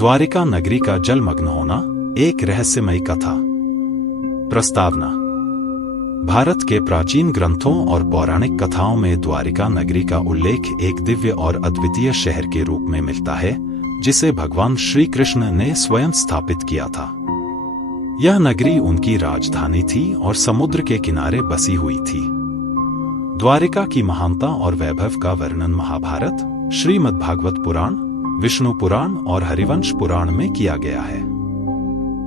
द्वारिका नगरी का जलमग्न होना, एक रहस्यमयी कथा। प्रस्तावना। भारत के प्राचीन ग्रंथों और पौराणिक कथाओं में द्वारिका नगरी का उल्लेख एक दिव्य और अद्वितीय शहर के रूप में मिलता है, जिसे भगवान श्री कृष्ण ने स्वयं स्थापित किया था। यह नगरी उनकी राजधानी थी और समुद्र के किनारे बसी हुई थी। द्वारिका की महानता और वैभव का वर्णन महाभारत, श्रीमद्भागवत पुराण, विष्णु पुराण और हरिवंश पुराण में किया गया है।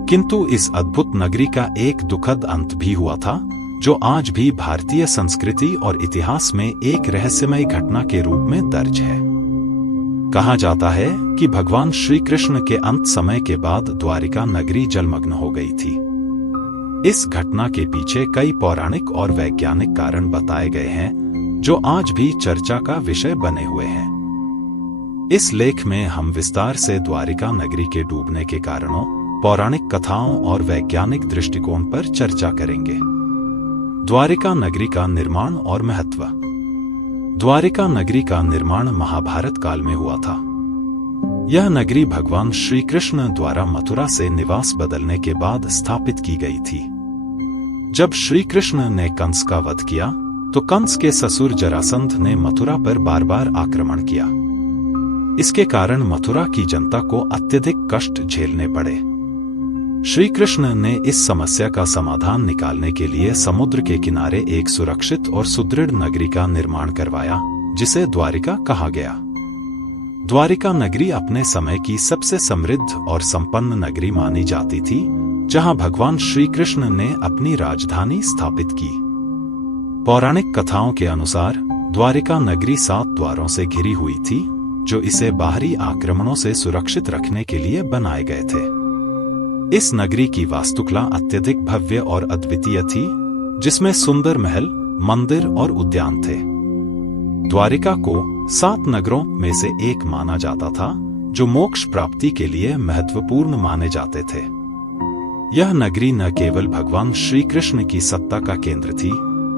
किंतु इस अद्भुत नगरी का एक दुखद अंत भी हुआ था, जो आज भी भारतीय संस्कृति और इतिहास में एक रहस्यमय घटना के रूप में दर्ज है। कहा जाता है कि भगवान श्री कृष्ण के अंत समय के बाद द्वारिका नगरी जलमग्न हो गई थी। इस घटना के पीछे कई पौराणिक और वैज्ञानिक कारण बताए गए हैं, जो आज भी चर्चा का विषय बने हुए हैं। इस लेख में हम विस्तार से द्वारिका नगरी के डूबने के कारणों, पौराणिक कथाओं और वैज्ञानिक दृष्टिकोण पर चर्चा करेंगे। द्वारिका नगरी का निर्माण और महत्व। द्वारिका नगरी का निर्माण महाभारत काल में हुआ था। यह नगरी भगवान श्री कृष्ण द्वारा मथुरा से निवास बदलने के बाद स्थापित की गई थी। जब श्री कृष्ण ने कंस का वध किया, तो कंस के ससुर जरासंध ने मथुरा पर बार बार आक्रमण किया। इसके कारण मथुरा की जनता को अत्यधिक कष्ट झेलने पड़े। श्री कृष्ण ने इस समस्या का समाधान निकालने के लिए समुद्र के किनारे एक सुरक्षित और सुदृढ़ नगरी का निर्माण करवाया, जिसे द्वारिका कहा गया। द्वारिका नगरी अपने समय की सबसे समृद्ध और संपन्न नगरी मानी जाती थी, जहां भगवान श्री कृष्ण ने अपनी राजधानी स्थापित की। पौराणिक कथाओं के अनुसार द्वारिका नगरी 7 द्वारों से घिरी हुई थी, जो इसे बाहरी आक्रमणों से सुरक्षित रखने के लिए बनाए गए थे। इस नगरी की वास्तुकला अत्यधिक भव्य और अद्वितीय थी, जिसमें सुंदर महल, मंदिर और उद्यान थे। द्वारिका को 7 नगरों में से एक माना जाता था, जो मोक्ष प्राप्ति के लिए महत्वपूर्ण माने जाते थे। यह नगरी न केवल भगवान श्री कृष्ण की सत्ता का केंद्र थी,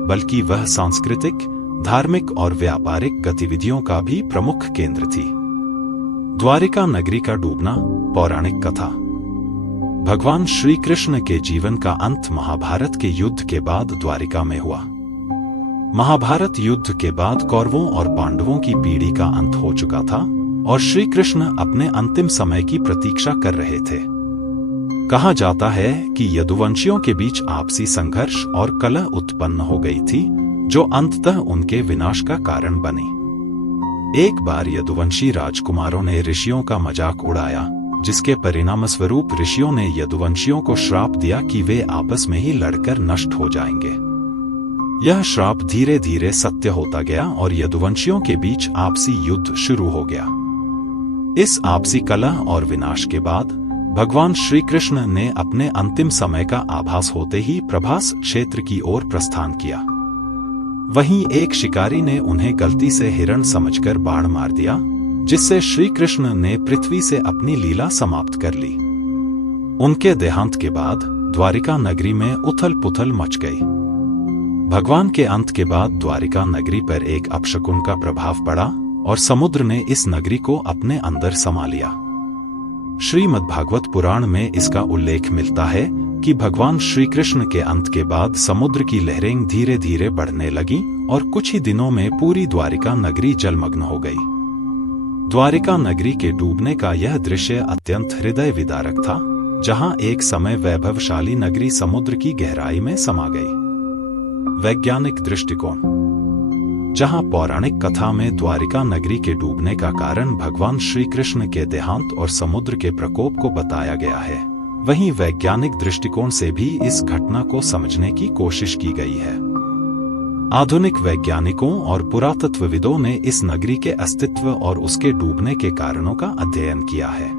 बल्कि वह सांस्कृतिक, धार्मिक और व्यापारिक गतिविधियों का भी प्रमुख केंद्र थी। द्वारिका नगरी का डूबना। पौराणिक कथा। भगवान श्री कृष्ण के जीवन का अंत महाभारत के युद्ध के बाद द्वारिका में हुआ। महाभारत युद्ध के बाद कौरवों और पांडवों की पीढ़ी का अंत हो चुका था और श्री कृष्ण अपने अंतिम समय की प्रतीक्षा कर रहे थे। कहा जाता है कि यदुवंशियों के बीच आपसी संघर्ष और कलह उत्पन्न हो गई थी, जो अंततः उनके विनाश का कारण बनी। एक बार यदुवंशी राजकुमारों ने ऋषियों का मजाक उड़ाया, जिसके परिणामस्वरूप ऋषियों ने यदुवंशियों को श्राप दिया कि वे आपस में ही लड़कर नष्ट हो जाएंगे। यह श्राप धीरे धीरे सत्य होता गया और यदुवंशियों के बीच आपसी युद्ध शुरू हो गया। इस आपसी कलह और विनाश के बाद भगवान श्री कृष्ण ने अपने अंतिम समय का आभास होते ही प्रभास क्षेत्र की ओर प्रस्थान किया। वहीं एक शिकारी ने उन्हें गलती से हिरण समझकर बाण मार दिया, जिससे श्री कृष्ण ने पृथ्वी से अपनी लीला समाप्त कर ली। उनके देहांत के बाद द्वारिका नगरी में उथल पुथल मच गई। भगवान के अंत के बाद द्वारिका नगरी पर एक अपशकुन का प्रभाव पड़ा और समुद्र ने इस नगरी को अपने अंदर समा लिया। श्रीमद्भागवत पुराण में इसका उल्लेख मिलता है कि भगवान श्री कृष्ण के अंत के बाद समुद्र की लहरें धीरे धीरे बढ़ने लगीं और कुछ ही दिनों में पूरी द्वारिका नगरी जलमग्न हो गई। द्वारिका नगरी के डूबने का यह दृश्य अत्यंत हृदय विदारक था, जहां एक समय वैभवशाली नगरी समुद्र की गहराई में समा गई। वैज्ञानिक दृष्टिकोण। जहां पौराणिक कथा में द्वारिका नगरी के डूबने का कारण भगवान श्री कृष्ण के देहांत और समुद्र के प्रकोप को बताया गया है, वहीं वैज्ञानिक दृष्टिकोण से भी इस घटना को समझने की कोशिश की गई है। आधुनिक वैज्ञानिकों और पुरातत्वविदों ने इस नगरी के अस्तित्व और उसके डूबने के कारणों का अध्ययन किया है।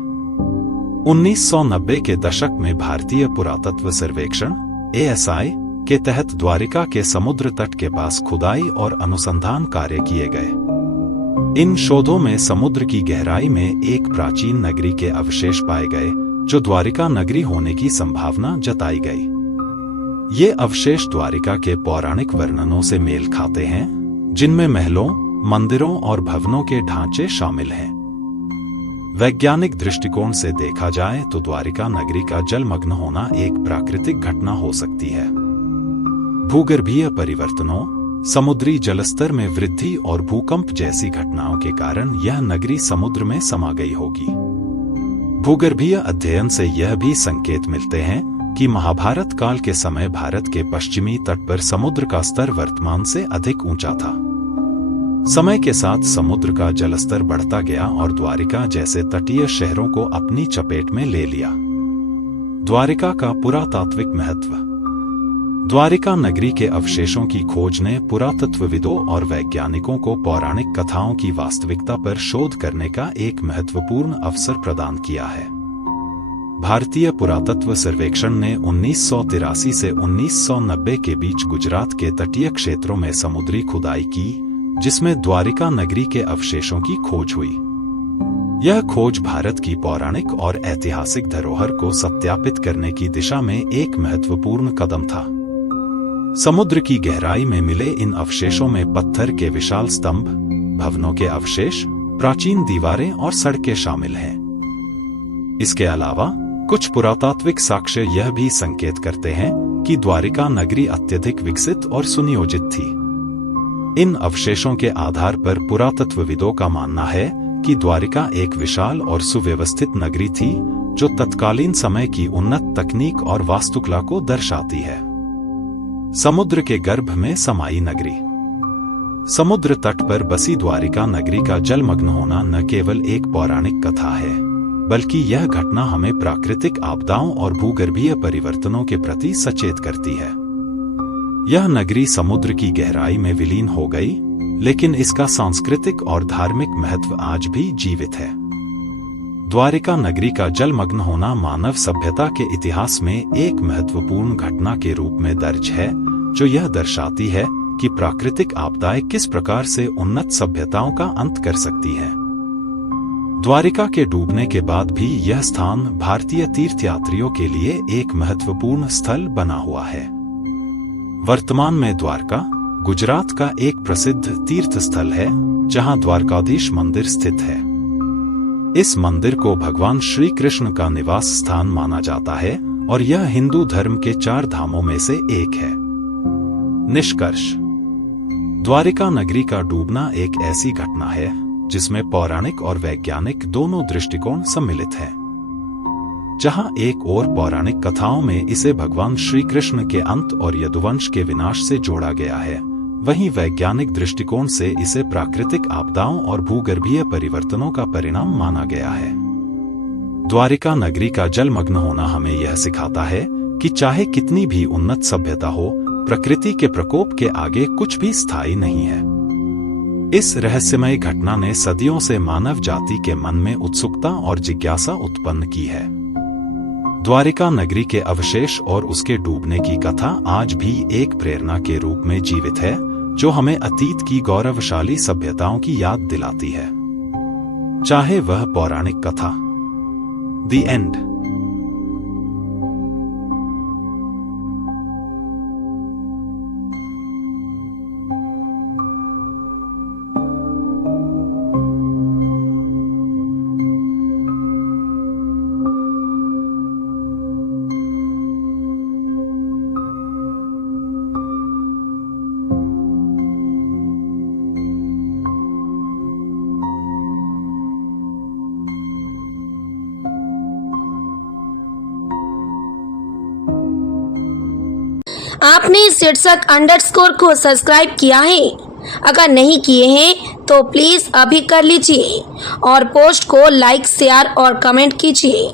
1990 के दशक में भारतीय पुरातत्व सर्वेक्षण (ASI) के तहत द्वारिका के समुद्र तट के पास खुदाई और अनुसंधान कार्य किए गए। इन शोधों में समुद्र की गहराई में एक प्राचीन नगरी के अवशेष पाए गए, जो द्वारिका नगरी होने की संभावना जताई गई। ये अवशेष द्वारिका के पौराणिक वर्णनों से मेल खाते हैं, जिनमें महलों, मंदिरों और भवनों के ढांचे शामिल हैं। वैज्ञानिक दृष्टिकोण से देखा जाए तो द्वारिका नगरी का जलमग्न होना एक प्राकृतिक घटना हो सकती है। भूगर्भीय परिवर्तनों, समुद्री जलस्तर में वृद्धि और भूकंप जैसी घटनाओं के कारण यह नगरी समुद्र में समा गई होगी। भूगर्भीय अध्ययन से यह भी संकेत मिलते हैं कि महाभारत काल के समय भारत के पश्चिमी तट पर समुद्र का स्तर वर्तमान से अधिक ऊंचा था। समय के साथ समुद्र का जलस्तर बढ़ता गया और द्वारिका जैसे तटीय शहरों को अपनी चपेट में ले लिया। द्वारिका का पुरातात्विक महत्व। द्वारिका नगरी के अवशेषों की खोज ने पुरातत्वविदों और वैज्ञानिकों को पौराणिक कथाओं की वास्तविकता पर शोध करने का एक महत्वपूर्ण अवसर प्रदान किया है। भारतीय पुरातत्व सर्वेक्षण ने 1983 से 1990 के बीच गुजरात के तटीय क्षेत्रों में समुद्री खुदाई की, जिसमें द्वारिका नगरी के अवशेषों की खोज हुई। यह खोज भारत की पौराणिक और ऐतिहासिक धरोहर को सत्यापित करने की दिशा में एक महत्वपूर्ण कदम था। समुद्र की गहराई में मिले इन अवशेषों में पत्थर के विशाल स्तंभ, भवनों के अवशेष, प्राचीन दीवारें और सड़कें शामिल हैं। इसके अलावा कुछ पुरातात्विक साक्ष्य यह भी संकेत करते हैं कि द्वारिका नगरी अत्यधिक विकसित और सुनियोजित थी। इन अवशेषों के आधार पर पुरातत्वविदों का मानना है कि द्वारिका एक विशाल और सुव्यवस्थित नगरी थी, जो तत्कालीन समय की उन्नत तकनीक और वास्तुकला को दर्शाती है। समुद्र के गर्भ में समाई नगरी। समुद्र तट पर बसी द्वारिका नगरी का जलमग्न होना न केवल एक पौराणिक कथा है, बल्कि यह घटना हमें प्राकृतिक आपदाओं और भूगर्भीय परिवर्तनों के प्रति सचेत करती है। यह नगरी समुद्र की गहराई में विलीन हो गई, लेकिन इसका सांस्कृतिक और धार्मिक महत्व आज भी जीवित है। द्वारिका नगरी का जलमग्न होना मानव सभ्यता के इतिहास में एक महत्वपूर्ण घटना के रूप में दर्ज है, जो यह दर्शाती है कि प्राकृतिक आपदाएं किस प्रकार से उन्नत सभ्यताओं का अंत कर सकती हैं। द्वारिका के डूबने के बाद भी यह स्थान भारतीय तीर्थयात्रियों के लिए एक महत्वपूर्ण स्थल बना हुआ है। वर्तमान में द्वारका गुजरात का एक प्रसिद्ध तीर्थ स्थल है, जहां द्वारकाधीश मंदिर स्थित है। इस मंदिर को भगवान श्री कृष्ण का निवास स्थान माना जाता है और यह हिंदू धर्म के 4 धामों में से एक है। निष्कर्ष: द्वारिका नगरी का डूबना एक ऐसी घटना है जिसमें पौराणिक और वैज्ञानिक दोनों दृष्टिकोण सम्मिलित हैं। जहां एक ओर पौराणिक कथाओं में इसे भगवान श्री कृष्ण के अंत और यदुवंश के विनाश से जोड़ा गया है, वहीं वैज्ञानिक दृष्टिकोण से इसे प्राकृतिक आपदाओं और भूगर्भीय परिवर्तनों का परिणाम माना गया है। द्वारिका नगरी का जलमग्न होना हमें यह सिखाता है कि चाहे कितनी भी उन्नत सभ्यता हो, प्रकृति के प्रकोप के आगे कुछ भी स्थायी नहीं है। इस रहस्यमय घटना ने सदियों से मानव जाति के मन में उत्सुकता और जिज्ञासा उत्पन्न की है। द्वारिका नगरी के अवशेष और उसके डूबने की कथा आज भी एक प्रेरणा के रूप में जीवित है, जो हमें अतीत की गौरवशाली सभ्यताओं की याद दिलाती है, चाहे वह पौराणिक कथा। The end. आपने शीर्षक अंडरस्कोर को सब्सक्राइब किया है? अगर नहीं किए हैं तो प्लीज अभी कर लीजिए और पोस्ट को लाइक, शेयर और कमेंट कीजिए।